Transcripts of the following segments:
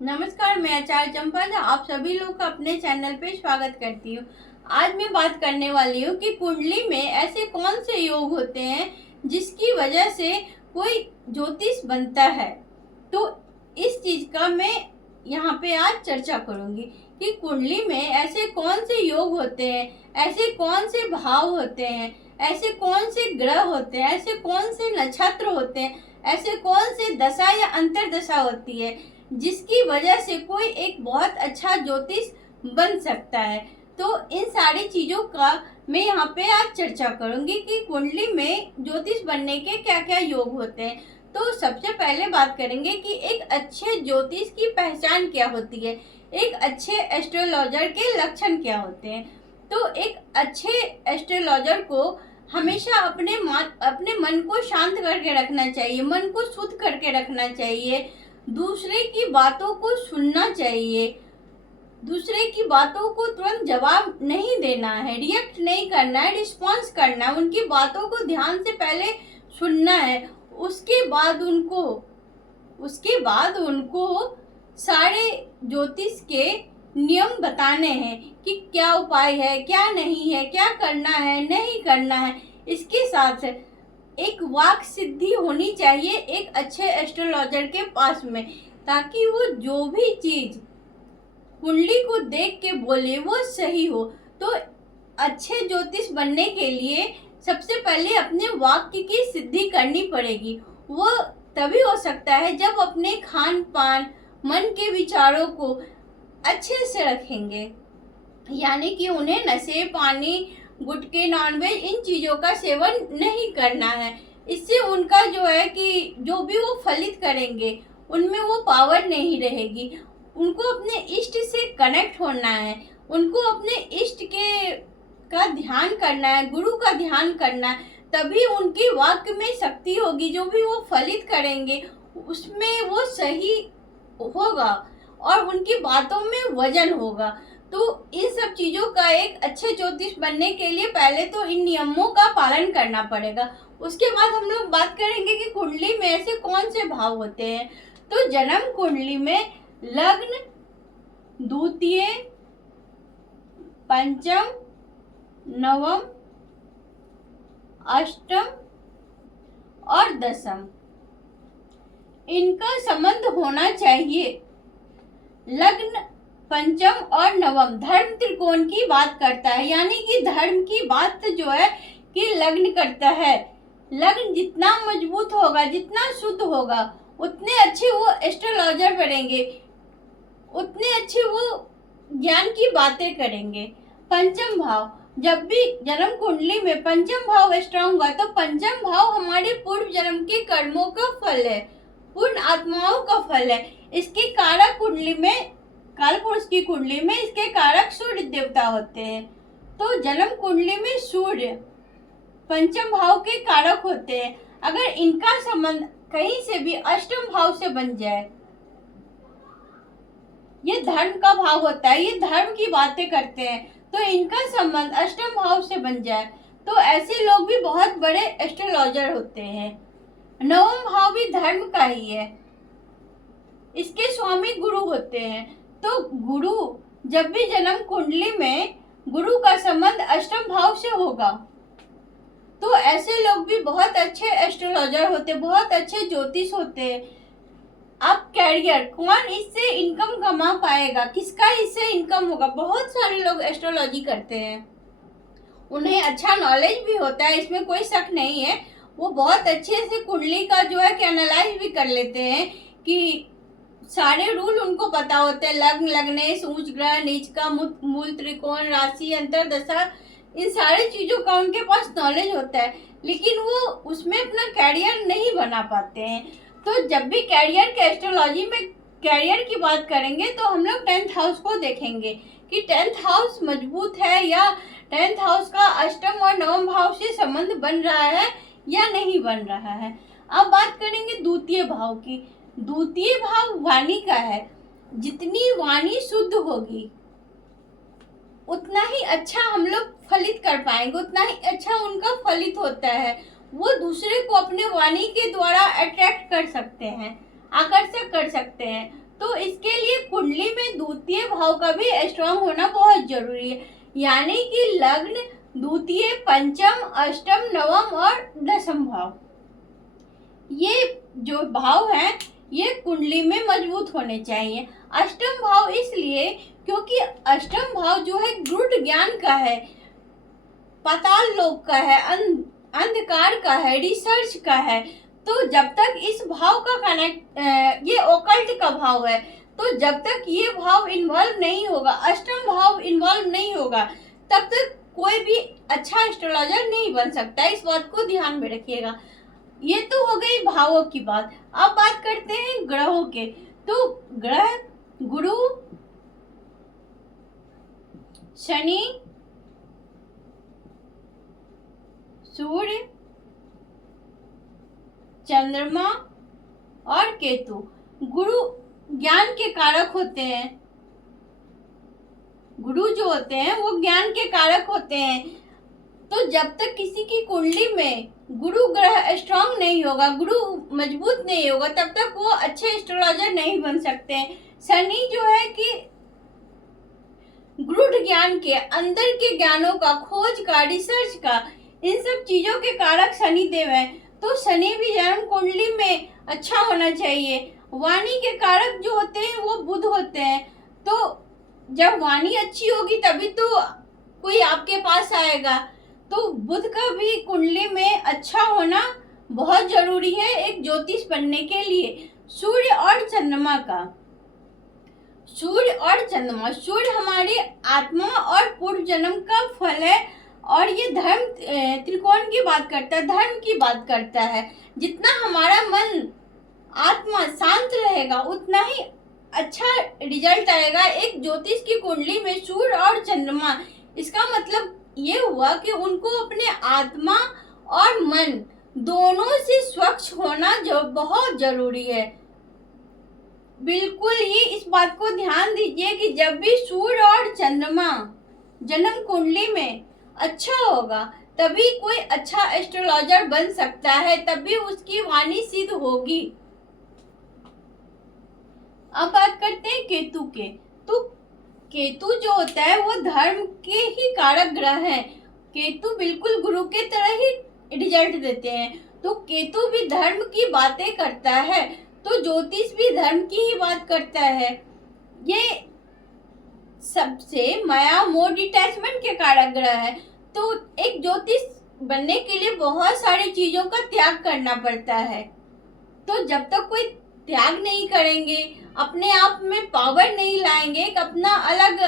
नमस्कार, मैं आचार्य चंपा आप सभी लोग का अपने चैनल पे स्वागत करती हूँ। आज मैं बात करने वाली हूँ कि कुंडली में ऐसे कौन से योग होते हैं जिसकी वजह से कोई ज्योतिष बनता है। तो इस चीज का मैं यहाँ पे आज चर्चा करूंगी कि कुंडली में ऐसे कौन से योग होते हैं, ऐसे कौन से भाव होते हैं, ऐसे कौन से ग्रह होते हैं, ऐसे कौन से नक्षत्र होते हैं, ऐसे कौन से दशा या अंतर दशा होती है जिसकी वजह से कोई एक बहुत अच्छा ज्योतिष बन सकता है। तो इन सारी चीजों का मैं यहाँ पे आज चर्चा करूंगी कि कुंडली में ज्योतिष बनने के क्या क्या योग होते हैं। तो सबसे पहले बात करेंगे कि एक अच्छे ज्योतिष की पहचान क्या होती है, एक अच्छे एस्ट्रोलॉजर के लक्षण क्या होते हैं। तो एक अच्छे एस्ट्रोलॉजर को हमेशा अपने मन को शांत करके रखना चाहिए, मन को शुद्ध करके रखना चाहिए, दूसरे की बातों को सुनना चाहिए, दूसरे की बातों को तुरंत जवाब नहीं देना है, रिएक्ट नहीं करना है, रिस्पॉन्स करना है, उनकी बातों को ध्यान से पहले सुनना है। उसके बाद उनको सारे ज्योतिष के नियम बताने हैं कि क्या उपाय है, क्या नहीं है, क्या करना है, नहीं करना है। इसके साथ एक वाक सिद्धि होनी चाहिए एक अच्छे एस्ट्रोलॉजर के पास में, ताकि वो जो भी चीज कुंडली को देख के बोले वो सही हो। तो अच्छे ज्योतिष बनने के लिए सबसे पहले अपने वाक्य की सिद्धि करनी पड़ेगी। वो तभी हो सकता है जब अपने खान पान, मन के विचारों को अच्छे से रखेंगे, यानी कि उन्हें नशे, पानी, गुटखे, नॉनवेज इन चीजों का सेवन नहीं करना है। इससे उनका जो है कि जो भी वो फलित करेंगे उनमें वो पावर नहीं रहेगी। उनको अपने इष्ट से कनेक्ट होना है, उनको अपने इष्ट के का ध्यान करना है, गुरु का ध्यान करना है, तभी उनकी वाक्य में शक्ति होगी। जो भी वो फलित करेंगे उसमें वो सही होगा और उनकी बातों में वजन होगा। तो इन सब चीजों का एक अच्छे ज्योतिष बनने के लिए पहले तो इन नियमों का पालन करना पड़ेगा। उसके बाद हम लोग बात करेंगे कि कुंडली में ऐसे कौन से भाव होते हैं। तो जन्म कुंडली में लग्न, द्वितीय, पंचम, नवम, अष्टम और दसम इनका संबंध होना चाहिए। लग्न, पंचम और नवम धर्म त्रिकोण की बात करता है, यानी कि धर्म की बात जो है कि लग्न करता है। लग्न जितना मजबूत होगा, जितना शुद्ध होगा, उतने अच्छे वो एस्ट्रोलॉजर बनेंगे, उतने अच्छे वो ज्ञान की बातें करेंगे। पंचम भाव, जब भी जन्म कुंडली में पंचम भाव स्ट्रांग हुआ तो पंचम भाव हमारे पूर्व जन्म के कर्मों का फल है, पूर्ण आत्माओं का फल है। इसके कारक कुंडली में, काल पुरुष की कुंडली में इसके कारक सूर्य देवता होते हैं। तो जन्म कुंडली में सूर्य पंचम भाव के कारक होते हैं। अगर इनका संबंध कहीं से भी अष्टम भाव से बन जाए, ये धर्म का भाव होता है, ये धर्म की बातें करते हैं, तो इनका संबंध अष्टम भाव से बन जाए तो ऐसे लोग भी बहुत बड़े एस्ट्रोलॉजर होते हैं। नवम भाव भी धर्म का ही है, इसके स्वामी गुरु होते हैं। तो गुरु, जब भी जन्म कुंडली में गुरु का संबंध अष्टम भाव से होगा तो ऐसे लोग भी बहुत अच्छे एस्ट्रोलॉजर होते, बहुत अच्छे ज्योतिष होते हैं। अब कैरियर, कौन इससे इनकम कमा पाएगा, किसका इससे इनकम होगा, बहुत सारे लोग एस्ट्रोलॉजी करते हैं, उन्हें अच्छा नॉलेज भी होता है, इसमें कोई शक नहीं है। वो बहुत अच्छे से कुंडली का जो है कि एनालाइज भी कर लेते हैं कि सारे रूल उनको पता होते हैं। लग्न, लग्नेश, उच्च ग्रह, नीच का, मूल त्रिकोण, राशि, अंतरदशा, इन सारी चीजों का उनके पास नॉलेज होता है, लेकिन वो उसमें अपना कैरियर नहीं बना पाते हैं। तो जब भी कैरियर के एस्ट्रोलॉजी में कैरियर की बात करेंगे तो हम लोग 10th हाउस को देखेंगे कि 10th हाउस मजबूत है या 10th हाउस का अष्टम और नवम भाव से संबंध बन रहा है या नहीं बन रहा है। अब बात करेंगे द्वितीय भाव की। द्वितीय भाव वाणी का है, जितनी वाणी शुद्ध होगी उतना ही अच्छा हम लोग फलित कर पाएंगे, उतना ही अच्छा उनका फलित होता है। वो दूसरे को अपने वाणी के द्वारा अट्रैक्ट कर सकते हैं, आकर्षक कर सकते हैं। तो इसके लिए कुंडली में द्वितीय भाव का भी स्ट्रांग होना बहुत जरूरी है, यानी कि लग्न, द्वितीय, पंचम, अष्टम, नवम और दसम भाव, ये जो भाव हैं ये कुंडली में मजबूत होने चाहिए। अष्टम भाव इसलिए क्योंकि अष्टम भाव जो है गूढ़ ज्ञान का है, पाताल लोक का है, अंधकार का है, रिसर्च का है। तो जब तक इस भाव का कनेक्ट, ये ओकल्ट का भाव है, तो जब तक ये भाव इन्वॉल्व नहीं होगा, अष्टम भाव इन्वॉल्व नहीं होगा, तब तक कोई भी अच्छा एस्ट्रोलॉजर नहीं बन सकता। इस बात को ध्यान में रखिएगा। ये तो हो गई भावों की बात। अब बात करते हैं ग्रहों के। तो ग्रह गुरु, शनि, सूर्य, चंद्रमा और केतु। गुरु ज्ञान के कारक होते हैं। गुरु जो होते हैं वो ज्ञान के कारक होते हैं। तो जब तक किसी की कुंडली में गुरु ग्रह स्ट्रांग नहीं होगा, गुरु मजबूत नहीं होगा, तब तक वो अच्छे एस्ट्रोलॉजर नहीं बन सकते। शनि जो है कि गूढ़ ज्ञान के, अंदर के ज्ञानों का, खोज का, रिसर्च का, इन सब चीजों के कारक शनि देव है। तो शनि भी जन्म कुंडली में अच्छा होना चाहिए। वाणी के कारक जो होते हैं वो बुध होते हैं। तो जब वाणी अच्छी होगी तभी तो कोई आपके पास आएगा। तो बुध का भी कुंडली में अच्छा होना बहुत जरूरी है एक ज्योतिष बनने के लिए। सूर्य और चंद्रमा का, सूर्य और चंद्रमा, सूर्य हमारी आत्मा और पूर्व जन्म का फल है और ये धर्म त्रिकोण की बात करता है, धर्म की बात करता है। जितना हमारा मन, आत्मा शांत रहेगा उतना ही अच्छा रिजल्ट आएगा एक ज्योतिष की कुंडली में सूर्य और चंद्रमा। इसका मतलब ये हुआ कि उनको अपने आत्मा और मन दोनों से स्वच्छ होना जो बहुत जरूरी है। बिल्कुल ही इस बात को ध्यान दीजिए कि जब भी सूर्य और चंद्रमा जन्म कुंडली में अच्छा होगा तभी कोई अच्छा एस्ट्रोलॉजर बन सकता है, तभी उसकी वाणी सिद्ध होगी। अब बात करते हैं केतु के। तो केतु जो होता है वो धर्म के ही कारक ग्रह है। केतु बिल्कुल गुरु के तरह ही रिजल्ट देते हैं। तो केतु भी धर्म की बातें करता है, तो ज्योतिष भी धर्म की ही बात करता है। ये सबसे माया, मोह, डिटैचमेंट के कारक ग्रह है। तो एक ज्योतिष बनने के लिए बहुत सारी चीजों का त्याग करना पड़ता है। तो जब तक कोई त्याग नहीं करेंगे, अपने आप में पावर नहीं लाएंगे, एक अपना अलग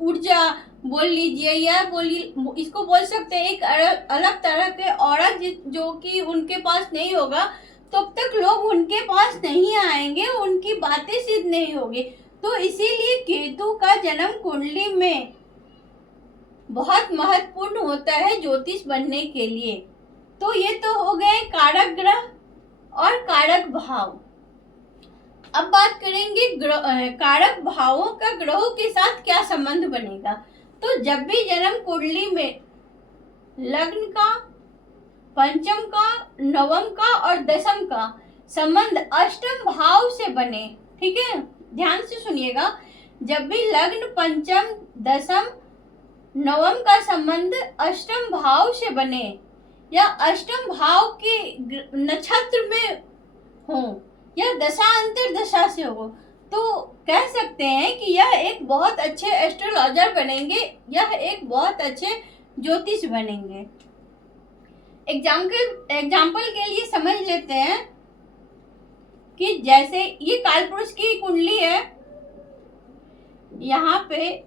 ऊर्जा बोल लीजिए या इसको बोल सकते हैं एक अलग तरह के ऑरा जो कि उनके पास नहीं होगा, तब तक लोग उनके पास नहीं आएंगे, उनकी बातें सिद्ध नहीं होगी। तो इसीलिए केतु का जन्म कुंडली में बहुत महत्वपूर्ण होता है ज्योतिष बनने के लिए। तो ये तो हो गए कारक ग्रह और कारक भाव। अब बात करेंगे कारक भावों का ग्रहों के साथ क्या संबंध बनेगा। तो जब भी जन्म कुंडली में लग्न का, पंचम का, नवम का और दसम का संबंध अष्टम भाव से बने, ठीक है, ध्यान से सुनिएगा। जब भी लग्न, पंचम, दसम, नवम का संबंध अष्टम भाव से बने या अष्टम भाव के नक्षत्र में हो या दशा अंतर दशा से हो, तो कह सकते हैं कि यह एक बहुत अच्छे एस्ट्रोलॉजर बनेंगे, यह एक बहुत अच्छे ज्योतिष बनेंगे। एग्जाम्पल के लिए समझ लेते हैं कि जैसे ये कालपुरुष की कुंडली है, यहाँ पे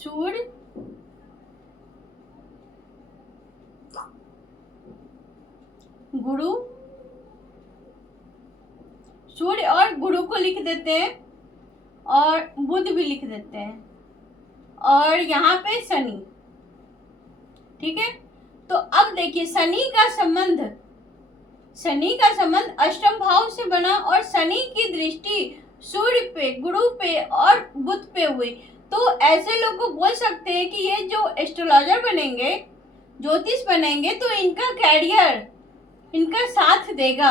सूर्य, गुरु, सूर्य और गुरु को लिख देते हैं और बुध भी लिख देते हैं और यहाँ पे शनि, ठीक है। तो अब देखिए शनि का संबंध अष्टम भाव से बना और शनि की दृष्टि सूर्य पे, गुरु पे और बुध पे हुई। तो ऐसे लोग को बोल सकते हैं कि ये जो एस्ट्रोलॉजर बनेंगे, ज्योतिष बनेंगे, तो इनका कैरियर इनका साथ देगा।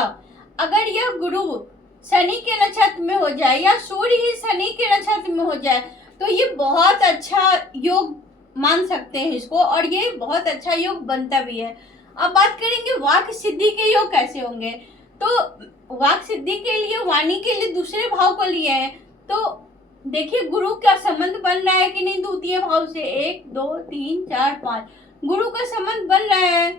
अगर यह गुरु शनि के नक्षत्र में हो जाए या सूर्य ही शनि के नक्षत्र में हो जाए तो ये बहुत अच्छा योग मान सकते हैं इसको, और ये बहुत अच्छा योग बनता भी है। अब बात करेंगे वाक सिद्धि के योग कैसे होंगे। तो वाक सिद्धि के लिए, वाणी के लिए दूसरे भाव को लिए हैं। तो देखिए गुरु का संबंध बन रहा है कि नहीं द्वितीय भाव से, 1 2 3 4 5 गुरु का संबंध बन रहा है।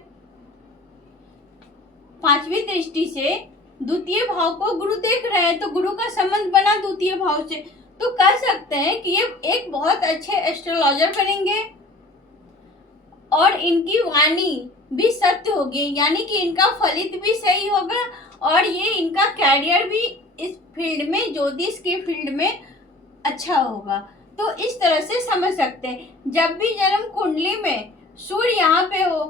पांचवी दृष्टि से द्वितीय भाव को गुरु देख रहे हैं, तो गुरु का संबंध बना द्वितीय भाव से, तो कह सकते हैं कि ये एक बहुत अच्छे एस्ट्रोलॉजर बनेंगे और इनकी वाणी भी सत्य होगी, यानी कि इनका फलित भी सही होगा और ये इनका कैरियर भी इस फील्ड में, ज्योतिष के फील्ड में अच्छा होगा। तो इस तरह से समझ सकते हैं। जब भी जन्म कुंडली में सूर्य यहाँ पे हो,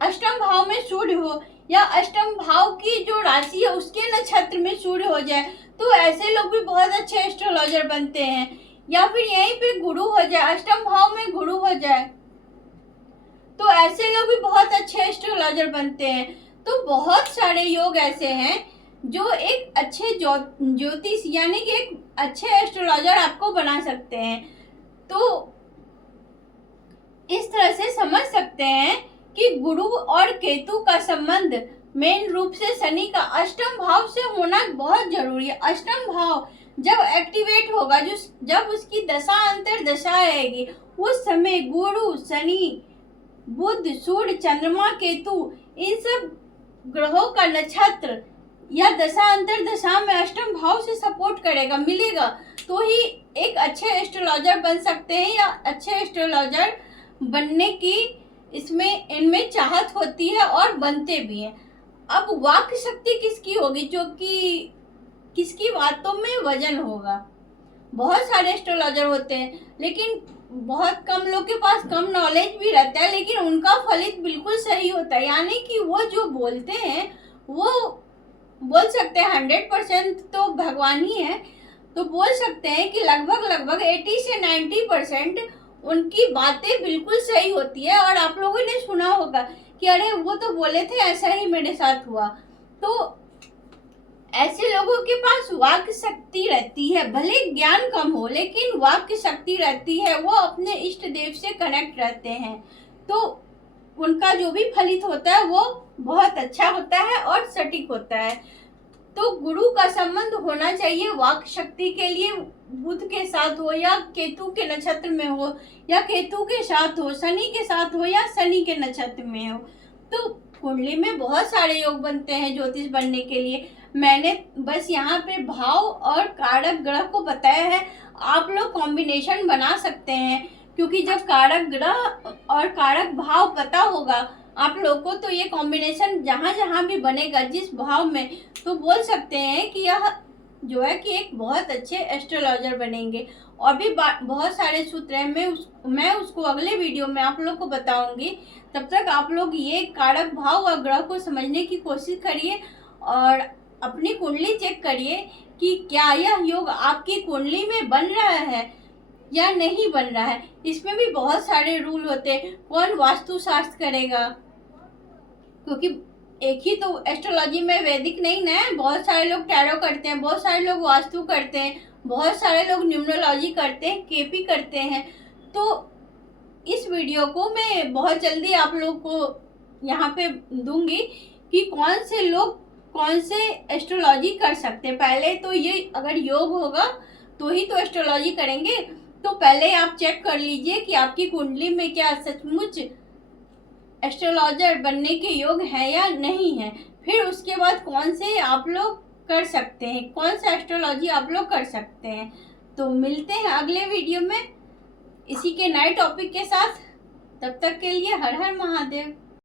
अष्टम भाव में सूर्य हो, या अष्टम भाव की जो राशि है उसके नक्षत्र में सूर्य हो जाए, तो ऐसे लोग भी बहुत अच्छे एस्ट्रोलॉजर बनते हैं। या फिर यहीं पे गुरु हो जाए, अष्टम भाव में गुरु हो जाए, तो ऐसे लोग भी बहुत अच्छे एस्ट्रोलॉजर बनते हैं। तो बहुत सारे योग ऐसे हैं जो एक अच्छे ज्योतिष यानी कि एक अच्छे एस्ट्रोलॉजर आपको बना सकते हैं। तो इस तरह से समझ सकते हैं कि गुरु और केतु का संबंध मेन रूप से शनि का अष्टम भाव से होना बहुत जरूरी है। अष्टम भाव जब एक्टिवेट होगा, जब उसकी दशा अंतर दशा आएगी, उस समय गुरु, शनि, बुध, सूर्य, चंद्रमा, केतु, इन सब ग्रहों का नक्षत्र या दशा अंतर दशा में अष्टम भाव से सपोर्ट करेगा, मिलेगा, तो ही एक अच्छे एस्ट्रोलॉजर बन सकते हैं या अच्छे एस्ट्रोलॉजर बनने की इनमें चाहत होती है और बनते भी हैं। अब वाक शक्ति किसकी होगी, जो कि किसकी बातों में वजन होगा। बहुत सारे एस्ट्रोलॉजर होते हैं, लेकिन बहुत कम लोग के पास कम नॉलेज भी रहता है, लेकिन उनका फलित बिल्कुल सही होता है। यानी कि वो जो बोलते हैं वो बोल सकते हैं 100% तो भगवान ही है, तो बोल सकते हैं कि लगभग 80 से 90% उनकी बातें बिल्कुल सही होती है। और आप लोगों ने सुना होगा कि अरे वो तो बोले थे, ऐसा ही मेरे साथ हुआ। तो ऐसे लोगों के पास वाक शक्ति रहती है, भले ज्ञान कम हो लेकिन वाक शक्ति रहती है, वो अपने इष्ट देव से कनेक्ट रहते हैं, तो उनका जो भी फलित होता है वो बहुत अच्छा होता है और सटीक होता है। तो गुरु का संबंध होना चाहिए वाक शक्ति के लिए, बुध के साथ हो या केतु के नक्षत्र में हो, या केतु के साथ हो, शनि के साथ हो या शनि के नक्षत्र में हो। तो कुंडली में बहुत सारे योग बनते हैं ज्योतिष बनने के लिए। मैंने बस यहाँ पे भाव और कारक ग्रह को बताया है, आप लोग कॉम्बिनेशन बना सकते हैं, क्योंकि जब कारक ग्रह और कारक भाव पता होगा आप लोग को, तो ये कॉम्बिनेशन जहाँ जहाँ भी बनेगा जिस भाव में, तो बोल सकते हैं कि यह जो है कि एक बहुत अच्छे एस्ट्रोलॉजर बनेंगे। और भी बहुत सारे सूत्र हैं, मैं उसको अगले वीडियो में आप लोग को बताऊंगी। तब तक आप लोग ये कारक भाव और ग्रह को समझने की कोशिश करिए और अपनी कुंडली चेक करिए कि क्या यह योग आपकी कुंडली में बन रहा है या नहीं बन रहा है। इसमें भी बहुत सारे रूल होते हैं, कौन वास्तुशास्त्र करेगा, क्योंकि एक ही तो एस्ट्रोलॉजी में वैदिक नहीं ना है, बहुत सारे लोग टैरो करते हैं, बहुत सारे लोग वास्तु करते हैं, बहुत सारे लोग न्यूमरोलॉजी करते हैं, केपी करते हैं। तो इस वीडियो को मैं बहुत जल्दी आप लोग को यहाँ पे दूंगी कि कौन से लोग कौन से एस्ट्रोलॉजी कर सकते हैं। पहले तो ये अगर योग होगा तो ही तो एस्ट्रोलॉजी करेंगे, तो पहले आप चेक कर लीजिए कि आपकी कुंडली में क्या सचमुच एस्ट्रोलॉजर बनने के योग है या नहीं है। फिर उसके बाद कौन से आप लोग कर सकते हैं, कौन सा एस्ट्रोलॉजी आप लोग कर सकते हैं। तो मिलते हैं अगले वीडियो में इसी के नए टॉपिक के साथ। तब तक के लिए हर हर महादेव।